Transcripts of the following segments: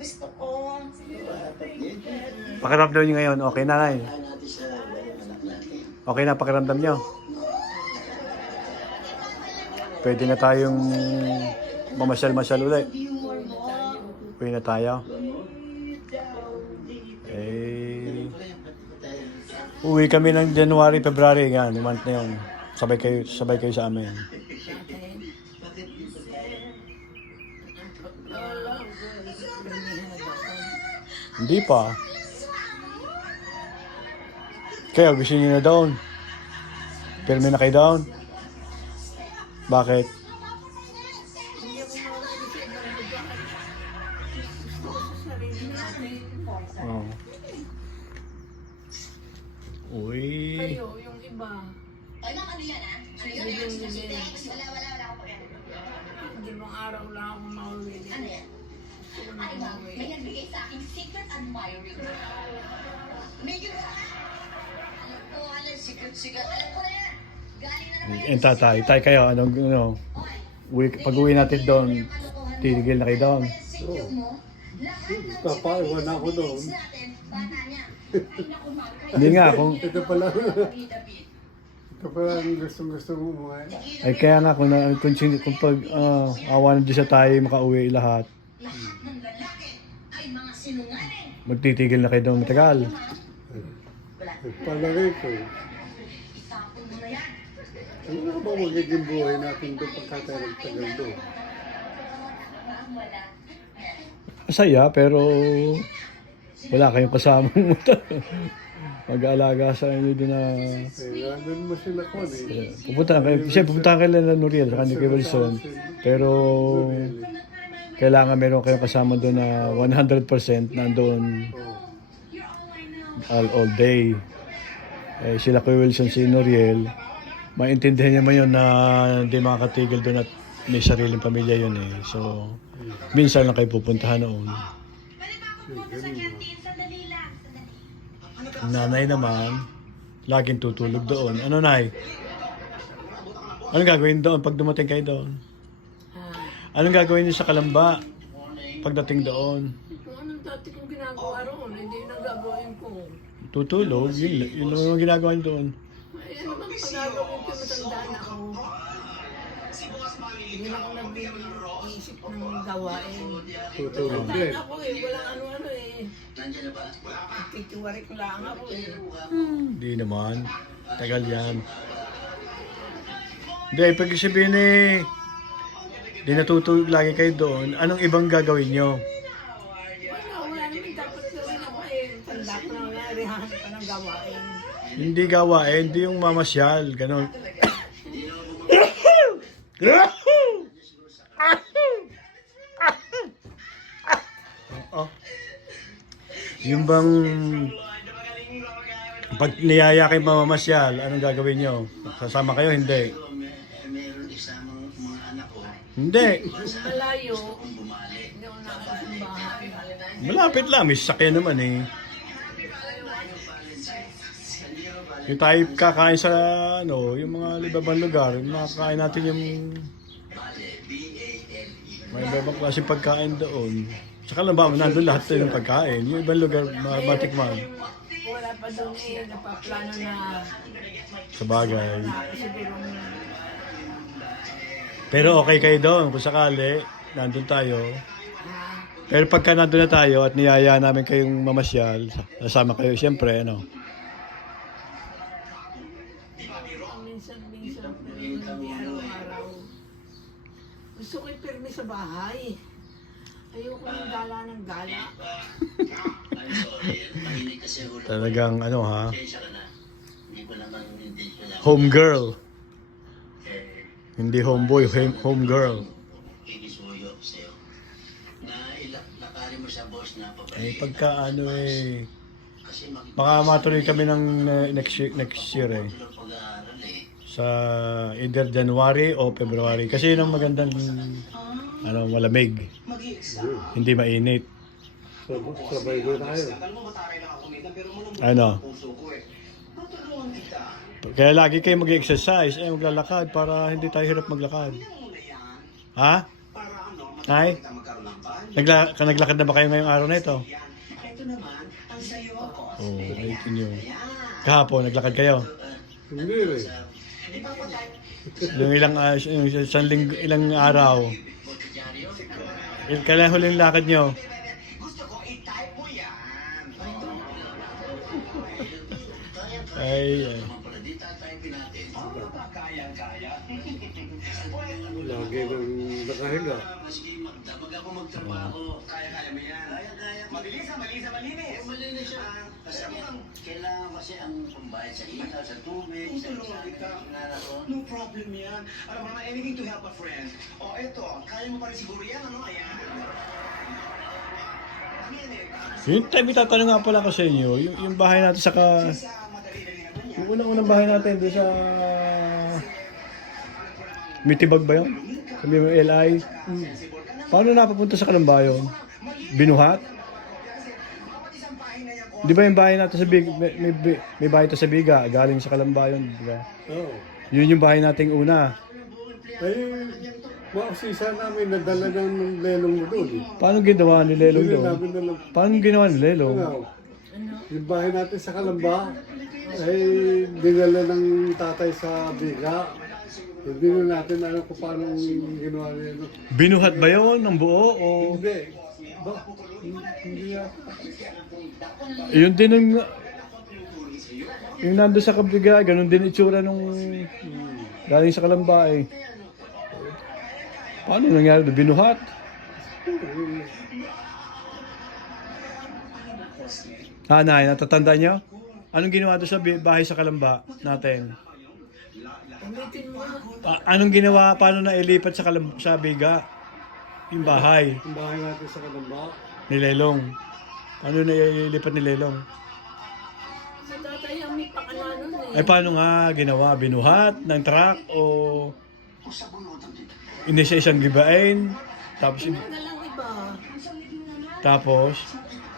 gusto ko. Pakiramdam nyo ngayon, okay na, Nay? Okay na pakiramdam nyo? Pwede na tayong mamasyal-masyal ulit. Uwi na tayo. Uwi kami ng January, February, yan, month na yun. Sabay kayo sa amin. Hindi pa. Kaya gusto niyo na doon. Pero may na kayo doon. Bakit? Oh. Uy. Kayo, yung iba. Ay, ano yan, ha? Ano yun? Wala ko pa yan. Hindi mong araw lang ako mauwi. Ano yan? Gusto ko na Ay, ma'am, umuwi. may nagbigay sa aking secret admirer. Medyo sa alam ko, secret. Alam ko na yan. Galing na naman Yung tatay. Tay kayo, pag-uwi natin doon, titigil na kayo doon. Papaiwan ako doon. Hindi nga, kung... Ito pala ang gusto mo umuwi. Ay kaya nga, kung pag awa ng Diyos sa tayo makauwi lahat, magtitigil na kayo doon matagal. Palagay ko. Ano nga ba magiging buhay natin doon pagka tayo nagtagal doon? Masaya, pero wala kayong kasamang mag-aalaga sa inyo doon na... Nandun mo sila ko Pupuntahan kayo na Noriel, saka ni kay Wilson. Pero kailangan meron kayong kasama doon na 100% nandoon all day. Sila kay Wilson, si Noriel, maintindihan niya mo yun na hindi makakatigil doon at may sariling pamilya yun eh. So, minsan lang kayo pupuntahan noon. Nanay naman, laging tutulog doon. Ano, Nay? Anong gagawin doon pag dumating kayo doon? Anong gagawin niyo sa Kalamba pagdating doon? Kung anong dati kong ginagawa roon, hindi nang gagawin ko. Tutulog? Yun lang ang ginagawa niyo doon. Ay, ano bang pagagawin ko, matanda na ako. Hindi na ako nag-iisip ng gawain. tutulog Matanda din. na ako eh, walang ano-ano eh. Titiwarik lang ako eh. Hindi naman. Tagal yan. Hindi, pag sabihin eh, di natutulog lagi kayo doon, anong ibang gagawin nyo? Wala naman dapat gawin ako eh. Tanda ko na nga, rihahan pa ng gawain. Hindi gawain, hindi yung mamasyal, gano'n. Oh. Yung bang pag niyaya kayo mamamasyal, anong gagawin nyo? Sasama kayo? Hindi. Hindi. Malayo, hindi ako nakakas ng bahay. Malapit lang, may sasakyan naman eh. Yung tayo kakain sa yung mga libabang lugar, makakain natin yung may ibang klaseng pagkain doon. Saka lang ba, nandun lahat tayo ng pagkain. Yung ibang lugar, matikman. Wala pa doon eh, napaplano na Sa bagay. siguro Pero okay kayo doon, kung sakali, nandun tayo. Pero pagka nandun na tayo at niyaya namin kayong mamasyal, nasama kayo, siyempre, minsan-minsan, pero hindi araw-araw. Gusto ko ipirmi sa bahay. Ayoko ng gala ng gala. Talagang home girl. Hindi homeboy, home girl. Eh pagka baka matuloy kami ng next year eh. Sa either January o February. Kasi yun ang magandang malamig. Hindi mainit. Sabay doon tayo. Kaya lagi kayo mag-exercise, maglalakad para hindi tayo hirap maglakad. Ha? Nay, naglakad na ba kayo ngayong araw na ito? Ito naman, ang sayo ko. Oo, oh, 18 yun. Kahapon, naglakad kayo? Hindi rin. Yung yung ilang araw. Kailan huling lakad nyo? Gusto ko i-type mo yan. Ay, Kaya-kaya. Lagi nang nakahiga. Sige, magdamag ako magtrabaho. Kaya-kaya mo yan. Kaya-kaya. Malinis. Malinis siya. Kasi kailangan kasi ang pambayad sa ilaw, sa tubig, sa No problem yan. Alam mo naman, anything to help a friend. O, eto, kaya mo pa rin siguro yan, ano? Ayan. Yan eh. yung time itatanong nga pala ko sa inyo, yung bahay natin Sa madali-dali naman yan. yung unang-unang bahay natin doon sa Mitibag ba yun? Sabi mo LI. Paano napapunta sa Kalambayon? Binuhat? Di ba yung bahay natin sa Biga, may bahay ito sa Biga, galing sa Kalambayon, di ba? Oo. Yun yung bahay nating una. Eh, mausisa namin nadala ng lelong mo doon. Paano ginawa ni Lelong Hindi doon? namin alam. Paano ginawa ni Lelong? Ano? Yung bahay natin sa Kalamba, ay dinala ng tatay sa Biga. Hindi na natin alam kung paano ginawa nila. Binuhat ba yun ng buo o Hindi. Ba? Hindi yan. yun din yung nandun sa Kabiga, ganun din itsura nung galing sa Kalamba eh. Paano nangyari doon? Binuhat? Nay, natatanda niyo? Anong ginawa doon sa bahay sa Kalamba natin? Ulitin mo. Anong ginawa? Paano na ilipat sa Biga? Yung bahay Yung bahay natin sa Kalamba, ni Lelong. Paano na ilipat ni Lelong? Sa tatay ang may pakala nun eh. Ay paano nga ginawa? Binuhat ng truck o inisa-isang gibain? Tapos, Ano na lang iba. tapos,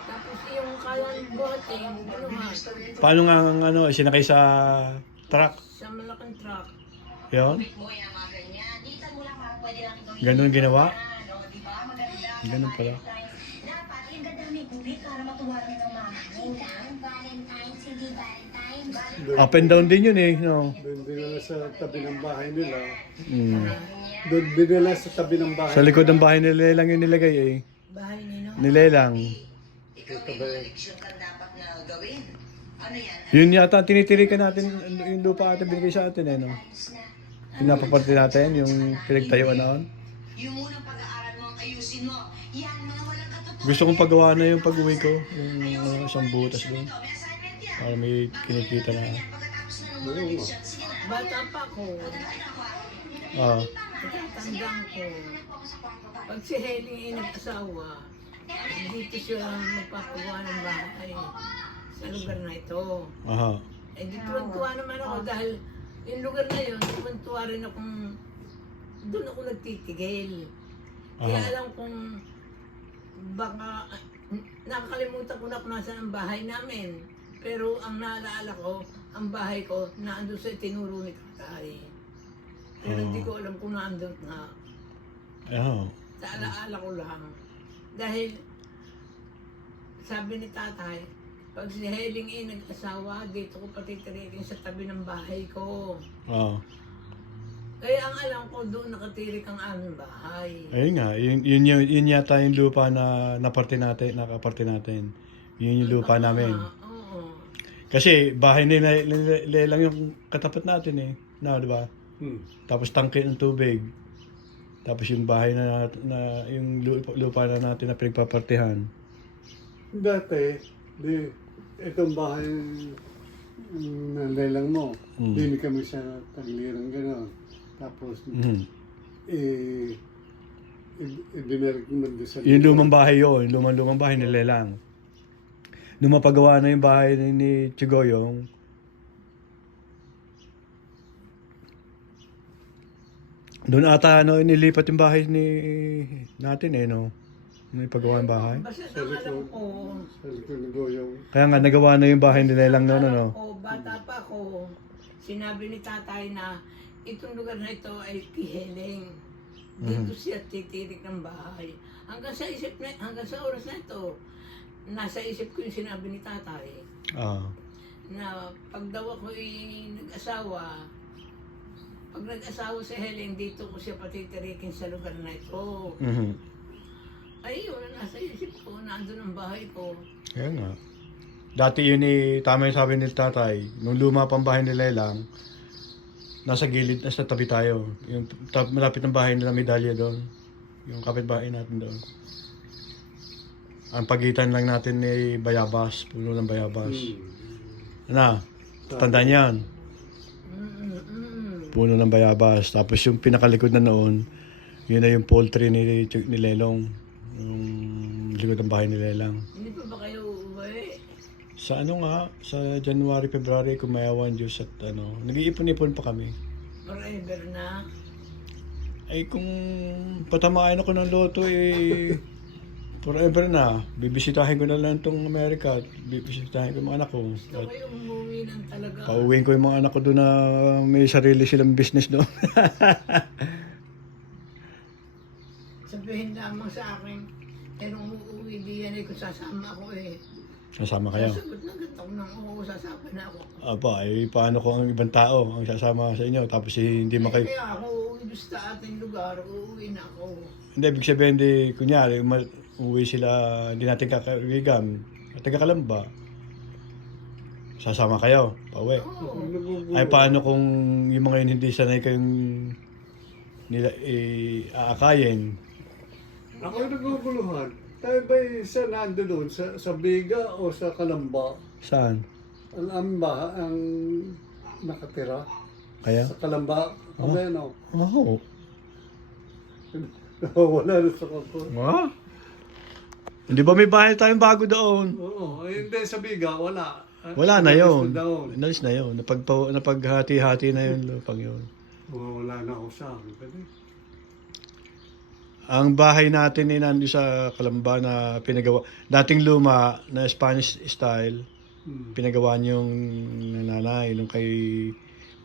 Tapos yung kalan boting, bunuhat. paano nga ang sinakay sa truck? Sa malaking truck. Yun? Boy, ang mga ganyan. Dito mo lang pwede lang gawin. Ganun ginawa? Ano, di ba? Maganda. Ganun pala. Dapat, yung ganda may gubit para matuwa rin ang mga. Valentine's, hindi Valentine's. Up and down din yun eh. No? doon dinala sa tabi ng bahay nila. Mm. Doon dinala sa tabi ng bahay. Sa likod ng bahay ni Lelang yung nilagay eh. Bahay nino. Ni Lelang. Ikaw may mga leksyon kang dapat na gawin. Ano yan? Yun yata ang tinitirikan natin yung lupa atin binigay sa atin eh. No? Pinapaparti natin yung pinagtayuan noon. Yung unang pag-aaral mo, ayusin mo. Yan, mga walang katotohanan. Gusto kong pagawa na yung pag-uwi ko. Yung isang butas doon. Ito, may assignment yan. Para may kinikita na. Yan, pagkatapos na ng mga leksyon, sige na. Bata pa ko. Tatandaan ko. Pag si Helen ay nag-asawa, dito siya magpapagawa ng bahay sa lugar na ito. Aha. Eh di tuwan-tuwa naman ako dahil yung lugar na yun, tuwan-tuwa rin akong doon ako nagtitigil. Kaya Aha. alam kong baka nakakalimutan ko na kung nasaan ang bahay namin. Pero ang naalala ko, ang bahay ko, naandun sa tinuro ni tatay. Pero hindi ko alam kung naandun nga. Oh. Sa alaala ko lang. Dahil sabi ni tatay, pag si Heling ay nag-asawa, dito ko patitirikin sa tabi ng bahay ko. Oh. Kaya ang alam ko, doon nakatirik ang aming bahay. Ayun nga, yun yata yung lupa na naparte natin, nakaparte natin. Yun yung lupa namin. Oo. Kasi bahay ni Lelang yung katapat natin eh. Na, di ba? Tapos tangke ng tubig. Tapos yung bahay na yung lupa na natin na pinagpapartihan. Dati, itong bahay na lelang mo, hindi kami sa taglirang gano'n. Tapos, dinarag naman doon sa Yung lumang bahay yun, lumang bahay ni Lelang. Nung mapagawa na yung bahay ni Chigoyong, doon ata inilipat yung bahay natin eh, no? Nung ipagawa yung bahay. Basta ang alam ko, sa likod ng Goyong. Kaya nga, nagawa na yung bahay ni Lelang noon, ano? bata pa ako, sinabi ni tatay na itong lugar na ito ay kiheleng. Dito siya titirik ng bahay. Hanggang sa oras na ito, nasa isip ko yung sinabi ni tatay Ah. na pag daw ako'y pag nag-asawa si Helen, dito ko siya patitirikin sa lugar na ito. Mhm. Ay, yun ang nasa isip ko, nandun ang bahay ko. Kaya nga. Dati yun tama yung sabi ni tatay, nung luma pang bahay ni Lelang, nasa gilid, nasa tabi tayo. Yung malapit ng bahay nila Medalya doon. Yung kapitbahay natin doon. Ang pagitan lang natin ni Bayabas, puno ng Bayabas. Ano? Tandaan yan. Puno ng Bayabas. Tapos yung pinakalikod na noon, yun na yung poultry ni Lelong. Yung likod ng bahay ni Lelang. Hindi pa ba kayo uuwi? Sa ano nga, sa January, February, kumayawan Diyos at ano, nag-iipon-ipon pa kami. Forever na. Ay kung patamaan ako ng loto forever na. Bibisitahin ko na lang itong Amerika at bibisitahin ko yung mga anak ko. Gusto ko yung umuwi ng talaga. Pauwiin ko yung mga anak ko doon na may sarili silang business doon. Sabihin lamang sa akin, nung uuwi diyan kung sasama ako Sasama kayo. Sasagot na ganito ko nang sasama na ako. Apa, paano ko ang ibang tao ang sasama sa inyo tapos hindi makayo. Kaya ako uuwi doon sa ating lugar, uuwi na ako. Hindi, ibig sabihin kunyari, uuwi sila, hindi natin kakaibigan, at taga-Kalamba. Sasama kayo, pauwi. Oo. Ay, paano kung yung mga yun hindi sanay kayong nila aakayin? Ako yung naguguluhan. Tayo ba isa nando doon sa Biga o sa Kalamba? Saan? Ang nakatira? Kaya? Sa Kalamba? Ano yan o? Oo. Wala na sa kampo. Ah? Hindi ba may bahay tayong bago doon? Oo, hindi sa Biga, wala. Wala na yun. Doon. Inalis na yun. Napaghati-hati na yun lupang yun. Wala na ako sa akin. Pwede. Ang bahay natin nandun sa Kalamba na pinagawa. Dating luma na Spanish style. Pinagawa niyong nanay nung kay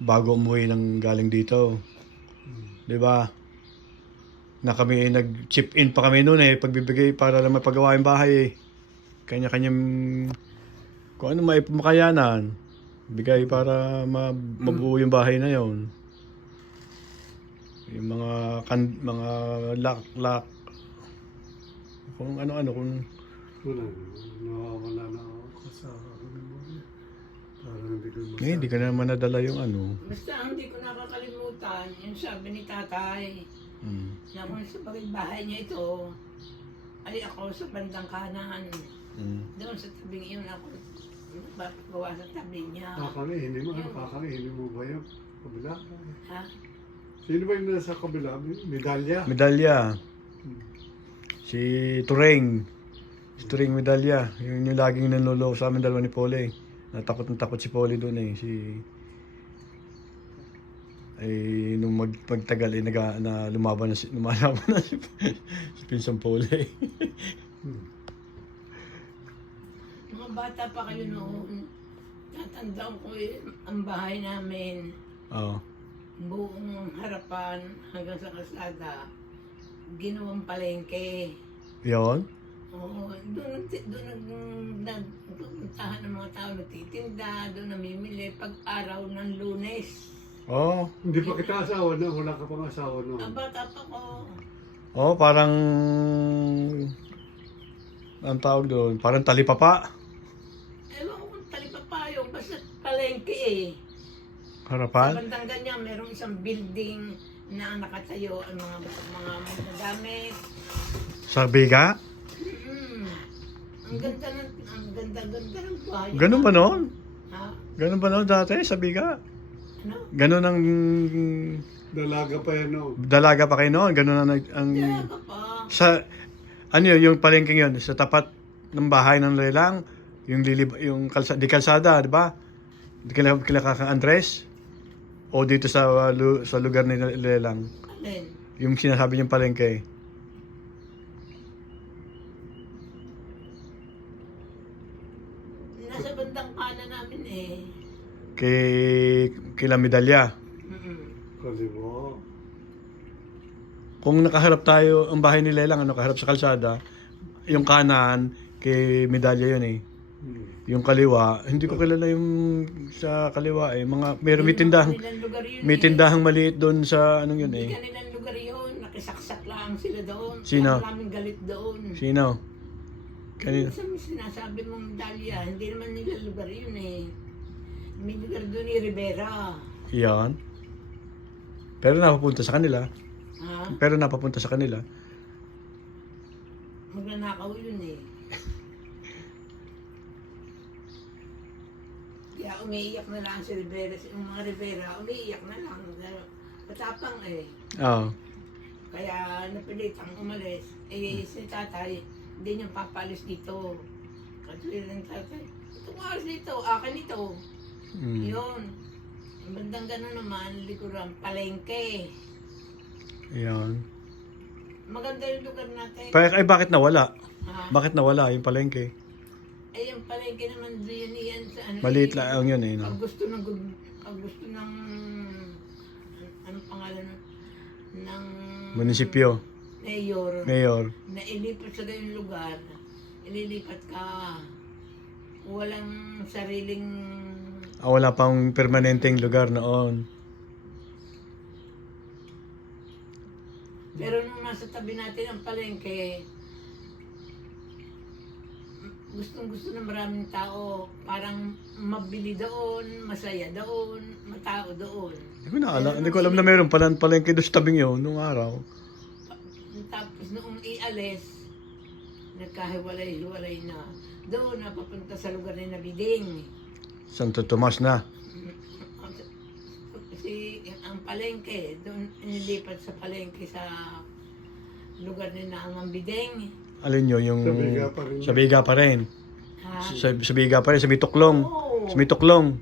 bago umuwi ng galing dito. 'Di ba? Na kami nag-chip in pa kami noon pagbibigay para lang mapagawa yung bahay Kanya-kanyang kung ano may makayanan. Bigay para mabuo yung bahay na yon. Yung mga lock. Kung ano-ano kung Wala na. Nawawala na ako sa parang hindi ko masabi. hindi ka naman nadala yung ano. Basta ang hindi ko nakakalimutan, yung sabi ni tatay, na kung sa bahay niya ito, ay ako sa bandang kanan. Doon sa tabing iyon ako nagpapagawa sa tabi niya. Kakangihinin mo? Ano kakangihinin mo ba yung kabila? Ha? Sino ba yung nasa kabila? Medalya? Medalya. Si Turing. Si Turing Medalya. Yung laging nanloloko sa amin dalawa ni Pole. Natakot si Pole doon nung magtagal lumalaban na si Pinsang Pole. Mga bata pa kayo noon, tatandaan ko ang bahay namin, Oo. buong harapan hanggang sa kalsada, ginawang palengke. Yun? Oo, doon nagpuntahan ng mga tao, nagtitinda, doon namimili pag araw ng Lunes. Oo. Hindi pa kita asawa na, wala ka pang asawa no. Ang bata pa ko. Oo, parang ang tawag doon, parang talipapa. Ewan ko kung talipapayong, basta palengke Sa Harapan. bandang ganyan, merong isang building na nakatayo ang mga gamit. Sa Biga. Ang ganda ng bahay. Ganun ba noon? Ha? Ganun ba noon dati sa Biga? Ano? Ganun ang Dalaga pa yan no. dalaga pa kayo noon? Ganun ang Kaya ka pa. sa ano yung palengking yun sa tapat ng bahay ng Lelang, yung kalsada, di ba? Kila Kaka Andres o dito sa lugar ni Lelang. Alin? Yung sinasabi niyang palengke. Nasa bandang kanan namin Kila Medalya. Mm-mm. Kaliwa. Kung nakaharap tayo, ang bahay ni Lelang, ano, kaharap sa kalsada, yung kanan, kay Medalya yun eh. Yung kaliwa, hindi ko kilala yung sa kaliwa eh. May tindahang, Kanilang lugar yun may tindahang maliit doon sa, anong yun Hindi eh. kanilang lugar yun. Nakisaksak lang sila doon. Sino? Kaya maraming galit doon. Sino? Kanina. Sa sinasabi mong Dahlia, hindi naman nila lugar yun eh. May lugar doon ni Rivera. Yan. Pero napapunta sa kanila. Ha? Pero napapunta sa kanila. Magnanakaw yun eh. Kaya umiiyak na lang si Rivera. Yung mga Rivera, umiiyak na lang. Matapang eh. Oo. Kaya napilitang umalis. Eh, si tatay, hindi niya papalis dito. Kasi ng tatay, ito maalis dito, akin ito. Mm. Yun. Ang bandang gano'n naman, likuran, palengke. Yan. Maganda yung lugar natin. Ay, bakit nawala? Ha? Bakit nawala yung palengke? Eh, yung palengke naman diyan yan sa ano. Maliit lang yun eh. No? Pag gusto ng, anong pangalan ng Munisipyo, mayor, mayor. na ilipat sa gayong lugar, ililipat ka. Walang sariling, Wala pang permanenteng lugar noon. pero nung nasa tabi natin ang palengke, gustong-gusto ng maraming tao, parang mabili doon, masaya doon, matao doon. Hindi ko alam na meron palengke doon sa tabing yun nung araw. Tapos noong ialis, nagkahiwalay-hiwalay na. Doon napapunta sa lugar ni Nabiding. Santo Tomas na. Ang palengke, doon inilipat sa palengke sa lugar ni Naang Bideng. Alin yun? Yung Sa Biga pa rin. Sa Biga pa rin. Ha? Sa Biga pa rin, sa Mituklong. Oo. Sa Mituklong.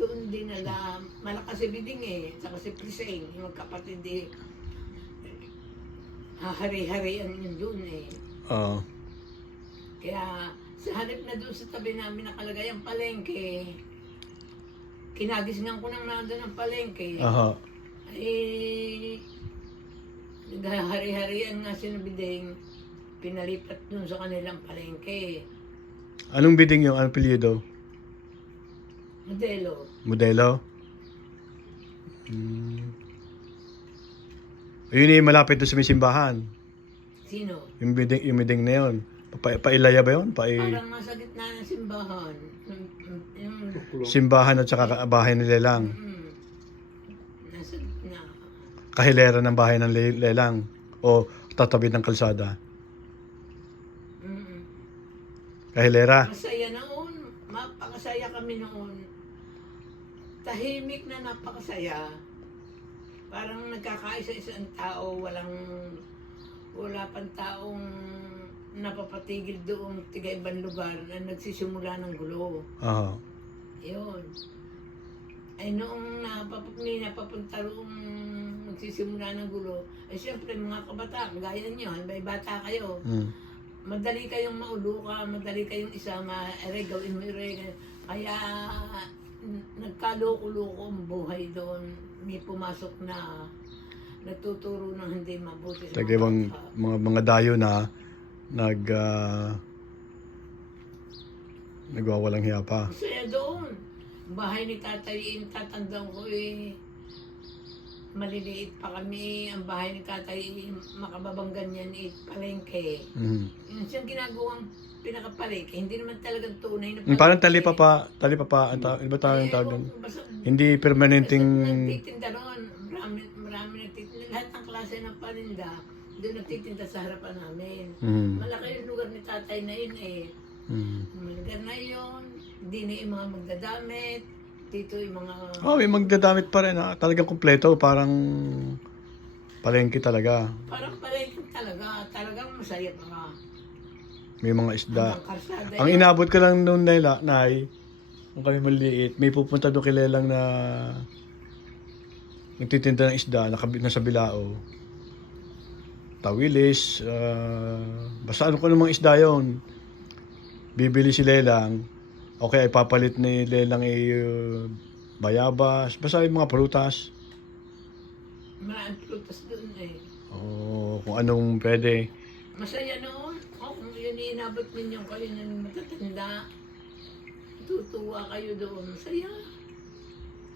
Doon din nala, malakas si Biding eh, saka si Priseng, yung magkapatid eh. Hahari-harian yun doon eh. Oo. Kaya sa hanip na doon sa tabi namin nakalagay ang palengke, kinagisnan ko nang nandun ang palengke. Aha. Ay, naghahari-harian nga si Nabideng, pinalipat dun sa kanilang palengke. Anong bidding yung anong apelyido? Modelo. Modelo? Ayun yung malapit doon sa may simbahan. Sino? Yung bidding na yun. Pailaya ba yun? Parang nasa gitna ng simbahan. Simbahan at saka bahay ni Lelang. Nasa gitna. Kahilera ng bahay ng Lelang. O tatabi ng kalsada. Mm. Kahilera. Masaya noon. Mapakasaya kami noon. Tahimik na napakasaya. Parang nagkakaisa-isa ang tao. Wala pang taong napapatigil doong tiga-ibang lugar na nagsisimula ng gulo. Oo. Yun. Ay noong napapunta roong magsisimula ng gulo, ay siyempre mga kabataan, gaya nyo, may bata kayo. Mm. Madali kayong mauluka, madali kayong isama, gawin mo kaya nagkaloko-loko ang buhay doon. May pumasok na nagtuturo ng hindi mabuti sa Tagabang bata. mga dayo na nagwawalang hiya pa. Masaya doon. Bahay ni Tatay, tatandang ko eh, maliliit pa kami. Ang bahay ni Tatay, makababang ganyan eh, palengke. Mm. Yun siyang ginagawang pinakapalengke. Hindi naman talagang tunay na Parang talipapa, iba tawag doon. Hindi permanenteng nagtitinda roon. Marami nagtitinda. Lahat ng klase ng paninda, doon nagtitinda sa harapan namin. Malaki yung lugar ni Tatay na yun eh. Lugar na yun. Hindi na yung mga magdadamit. Dito yung mga... may magdadamit pa rin ha. Talagang kumpleto, parang palengke talaga. Parang palengke talaga. Talagang masaya pa ka. May mga isda. Hanggang karsada Ang yun. inabot ko lang noon nila, Nay, kung kami maliit, may pupunta doon kay Lelang na nagtitinda ng isda, nasa Bilao. Tawilis, basta ano ko namang isda yon. Bibili si Lelang, okay, ipapalit ni Lelang bayabas, basta yung mga prutas. Maraming prutas doon eh. Oo, kung anong pwede. Masaya noon. Kung yun inabot ninyo kayo ng matatanda, tutuwa kayo doon. Masaya.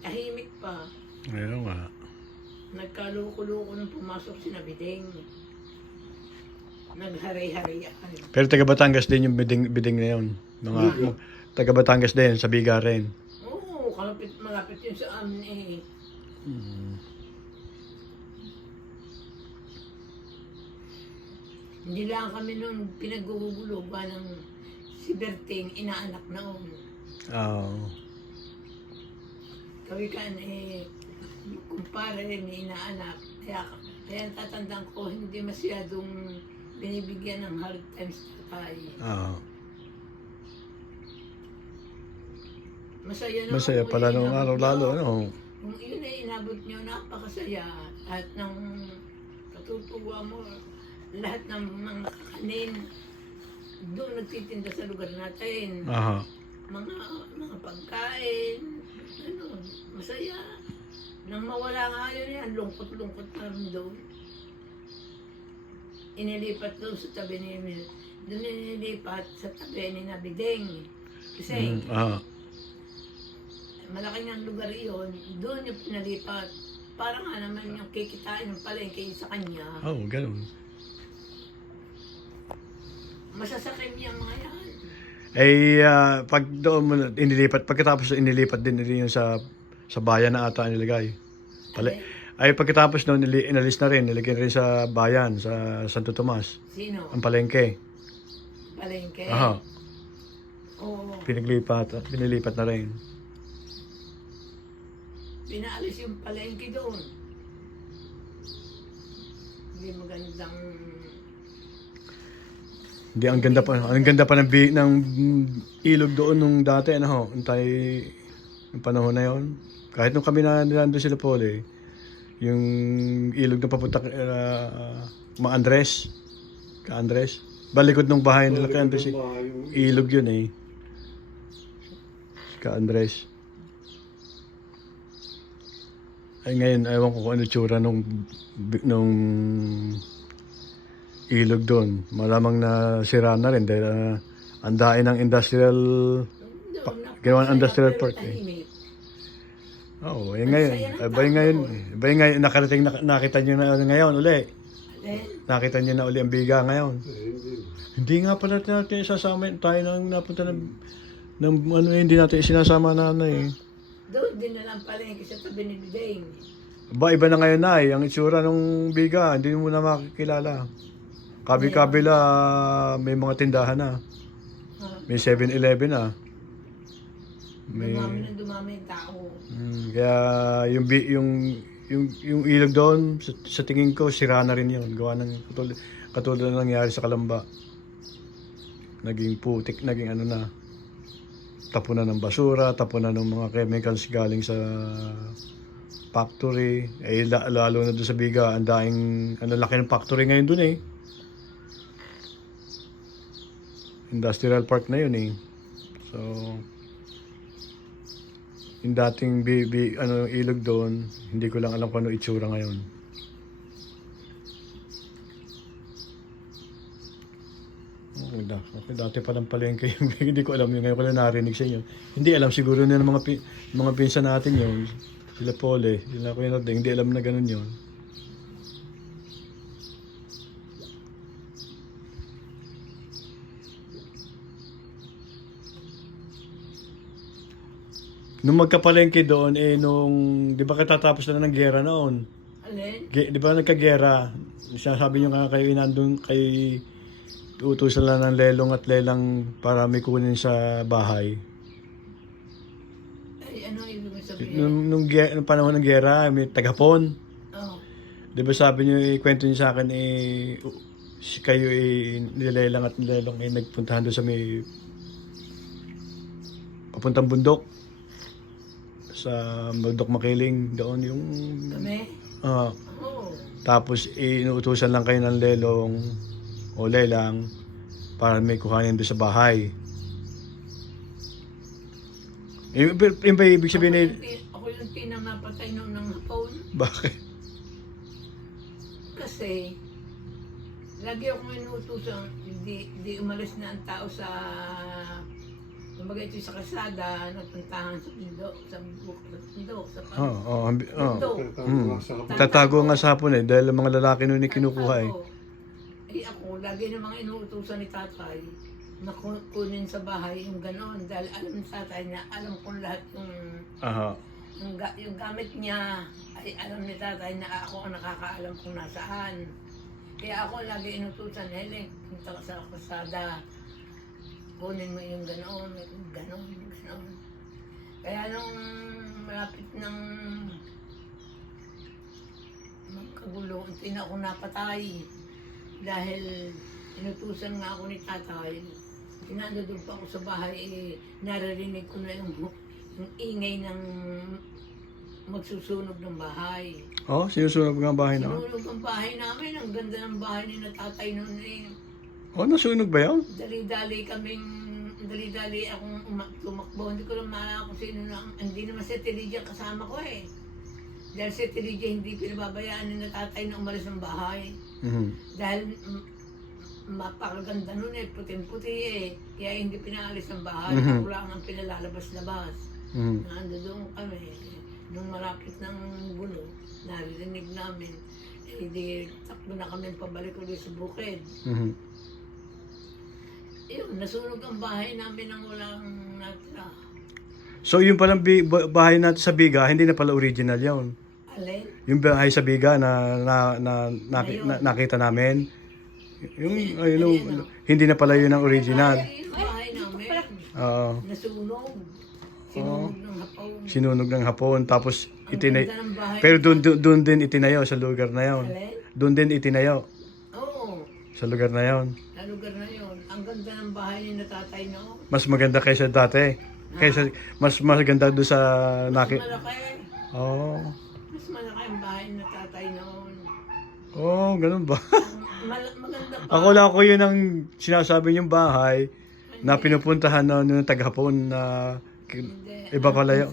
Tahimik pa. Ayun nga. Nagkaluko-luko nung pumasok si Nabiding. Naghari-harian. Pero taga Batangas din yung biding na yun. Mga, taga Batangas din, sa Biga rin. Oo, malapit yun sa amin eh. Hindi lang kami noon pinaggugulo ba ng si Berting, inaanak noon. Oo. Kawikan eh, kumpare rin ni inaanak. Kaya tatandaan ko, hindi masyadong binibigyan ng hard times tatay. Oo. Masaya na Masaya ako, pala eh, nung inabot araw lalo, niyo. ano? Kung yun ay inabot nyo, napakasaya. At ng katutuwa mo, lahat ng mga kakanin, doon nagtitinda sa lugar natin. Aha. Mga pagkain, ano, masaya. Nang mawala nga yun yan, lungkot-lungkot na rin doon. Inilipat doon sa tabi ni doon inilipat sa tabi ni Nabiding. Kasi Aha. malaki ng lugar iyon, doon yung pinalipat. Para nga naman yung kikitain ng palengke sa kanya. Oo, ganun. Masasakim yung mga yan. Pag doon mo inilipat, pagkatapos inilipat din yung sa bayan na ata nilagay. Pagkatapos noon inalis na rin, nilagay rin sa bayan, sa Santo Tomas, Sino? ang palengke. Palengke? Aha. Oo. Pinilipat na rin. Pinaalis yung palengke doon. Hindi magandang... Hindi, ang ganda pa ng ilog doon nung dati, ano ho, yung panahon na yon. Kahit nung kami nandun sila Pole, yung ilog na papunta Andres, ka Andres, balikod ng bahay nila kay Andres, ilog yun eh. Ka Andres. Ay ngayon, ewan ko kung ano tsura nung ilog doon. Malamang na sira na rin dahil ang dahil ng industrial, ginawa ng industrial park eh. Oo, ngayon. Nakarating, nakita nyo na ngayon uli. Nakita nyo na uli ang Biga ngayon. Hindi nga pala natin isasama tayo nang napunta hindi natin isinasama na eh. Doon din na lang palengke sa tabi ni Bideng. Iba na ngayon na eh. Ang itsura ng Biga, hindi mo na makikilala. Kabi-kabila, may mga tindahan na. May 7-Eleven na. Dumami yung tao. Kaya yung ilog doon, sa tingin ko, sira na rin yun. Gawa ng katulad na nangyari sa Kalamba. Naging putik, naging ano na. Tapunan ng basura, tapunan ng mga chemicals galing sa factory. Lalo na doon sa Biga, ang laki ng factory ngayon doon eh. Industrial park na yun eh. So, yung dating ilog doon, hindi ko lang alam kung ano itsura ngayon. Okay, dati palang palengke yung hindi ko alam yun. Ngayon ko lang narinig sa inyo. Hindi alam siguro na ng mga pinsan natin yun. Sila Pole, sila Kuya Nordeng, hindi alam na ganun yun. Nung magkapalengke doon, di ba katatapos na ng gera noon? Alin? Di ba nagkagera? Sabi nyo nga kayo inandun utusan lang ng lelong at lelang para may kunin sa bahay. Ay, ano ibig sabihin? Nung panahon ng gera, may tagapon. Oh. Di ba sabi nyo, kwento nyo sa akin, kayo nilelang at nilelong nagpuntahan doon sa may papuntang bundok. Sa Bundok Makiling, doon yung... Kami? Oo. Oo. Tapos inuutusan lang kayo ng lelong o lelang para may kuhanin doon sa bahay. Yung ba ibig sabihin Ako yung pinang napatay noon ng hapon. bakit? kasi, lagi akong inuutusan, di umalis na ang tao sa, kumbaga ito sa kasada, nagpuntahan sa bundok, sa bundok. Tatago nga sa hapon eh, dahil ang mga lalaki nun yung kinukuha eh. Ako, lagi na mga inuutusan ni tatay na kunin sa bahay yung ganon. Dahil alam ni tatay na alam kong lahat Aha. yung gamit niya. Ay alam ni tatay na ako ang nakakaalam kung nasaan. Kaya ako lagi inutusan, Helen, punta ka sa kasada. Kunin mo yung ganon. Kaya nung malapit ng magkagulo, hindi na ako napatay. Dahil inutusan nga ako ni tatay, pinandoon pa ako sa bahay, naririnig ko na yung ingay ng magsusunog ng bahay. Oh, sinusunog ng bahay na. Sinunog ang bahay namin, ang ganda ng bahay ni na tatay noon eh. Oh, nasunog ba yun? Dali-dali akong tumakbo. Hindi ko lang maalala kung sino na, hindi naman si Telidia kasama ko eh. Dahil si Telidia hindi pinababayaan ni na tatay na umalis ng bahay. Dahil mapakaganda nun eh, puting-puti eh. Kaya hindi pinaalis ng bahay, ako lang ang pinalalabas-labas. Nando doon kami. Nung malapit ng gulo, naririnig namin, eh di takbo na kami pabalik ulit sa bukid. Yun, nasunog ang bahay namin nang walang natira. So yung palang bahay natin sa Biga, hindi na pala original yun. Alin? Yung bahay sa Biga na nakita namin, hindi na pala yun ang original. Yung bahay namin, Oo. nasunog. Sinunog ng hapon. Sinunog ng hapon, tapos Ang itinayo. ganda ng bahay. Pero doon din itinayo sa lugar na yon. Alin? Doon din itinayo Oo, sa lugar na yon. sa lugar na yun. Ang ganda ng bahay ni natatay noon. Mas maganda kaysa dati. Mas maganda doon sa Mas malaki. Oh. Mas malaki ang bahay ni natatay noon. Oh, ganun ba? Maganda pa. Ako lang ko yun ang sinasabi niyong bahay na pinupuntahan na ng taga-Hapon na Hindi. iba pala yun.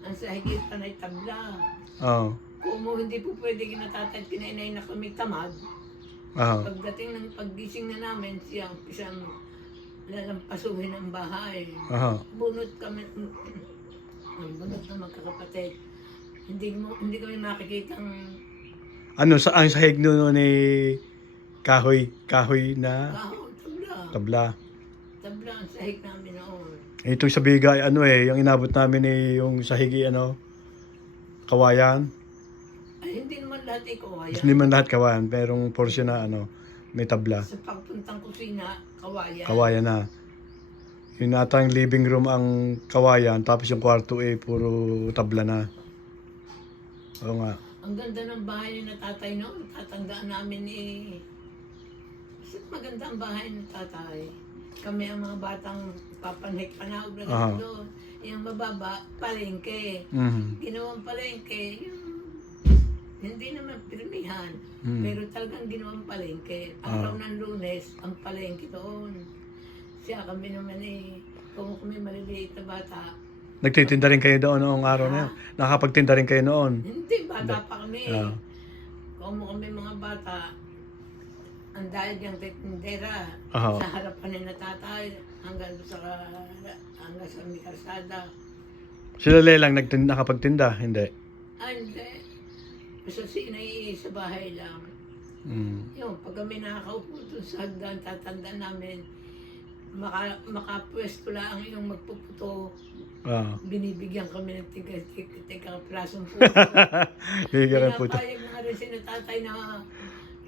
Ang sahig panay tabla. Oo. Kung hindi po pwede kinatatay, pinainay na kami tamad. Oo. Pagdating ng paggising na namin, siya pisang lalampasuhin ang bahay. Oo. Bunot kami, ang bunot na magkakapatid. Hindi kami makikitang Ano sa ang sahig no ni kahoy na kahon, tabla. tabla. Tabla ang sahig namin noon. Ito sa Bigay yung inabot namin yung sahig kawayan. Ay, hindi naman lahat kawayan. Hindi man lahat kawayan, perong portion na may tabla. Sa pagpuntang kusina, kawayan. Kawayan na. Yung atang living room ang kawayan, tapos yung kwarto puro tabla na. Oo nga. Ang ganda ng bahay ni tatay noon. Tatandaan namin maganda ang bahay ni tatay. Kami ang mga batang papanhik panahog na Aha. doon. Yung mababa, palengke. Ginawang palengke, hindi naman pirmihan. Pero talagang ginawang palengke. Araw ng Lunes, ang palengke doon. Siya kami naman kung kami maliliit na bata, Nagtitinda rin kayo doon noong araw na yun. Nakakapagtinda rin kayo noon. hindi, bata pa kami. Ah. Kung kami mga bata, ang dahil yung tindera Aha. sa harapan ni na tatay hanggang sa may kalsada. Sila Lelang nakapagtinda? Hindi. Hindi. Basta sinay sa bahay lang. Yung, pag kami nakakaupo doon sa hagdan, tatanda namin, makapwesto lang yung magpuputo. Binibigyan kami ng tika-plasong puto. Bigyan ng puto. Pinapayag na nga rin si tatay na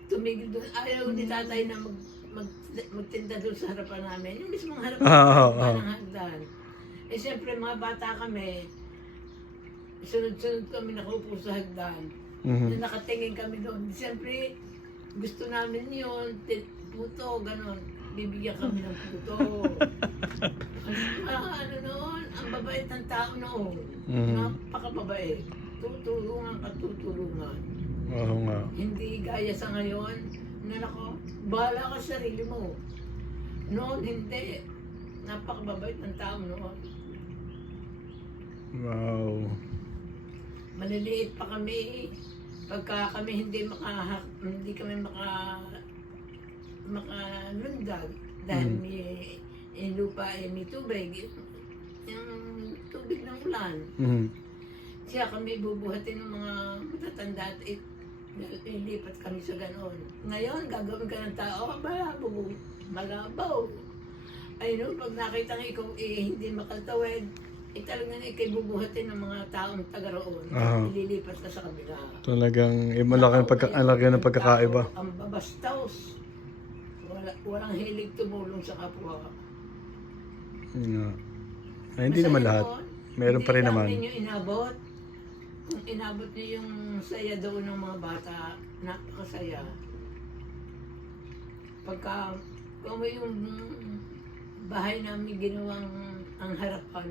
tumigil doon. Ayaw ni tatay na magtinda doon sa harapan namin. Yung mismong harapan ng hagdan. Eh siyempre mga bata kami, sunod-sunod kami nakaupo sa hagdan. Na nakatingin kami doon. Siyempre, gusto namin yun, puto, gano'n. Bibigyan kami ng puto. Ano noon, ang babait ng tao noon. Napakababait. Tutulungan ka, tutulungan. Oo nga. Hindi gaya sa ngayon, na nako, bahala ka sa sarili mo. Noon, hindi. Napakababait ng tao noon. Wow. Maliliit pa kami. Pagka kami hindi kami makalundag dahil may lupa ay may tubig, yung tubig ng ulan. Siya kami bubuhatin ng mga matatanda at ilipat kami sa ganoon. Ngayon, gagawin ka ng tao, malabaw. Ay no, pag nakita nga ikaw hindi makaltawid, talagang ikay bubuhatin ng mga taong taga roon. Ililipat ka sa kabila. Talagang malaki ng pagkakaiba. Ang babastaws. Walang hilig tumulong sa kapwa. Ay, hindi naman lahat. Meron pa rin naman. Hindi lang inabot. Kung inabot niyo yung saya doon ng mga bata, napakasaya. Pagka kung yung bahay namin ginawang ang harapan,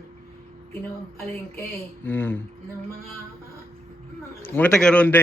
ginawang palengke ng mga Mga taga-roon din.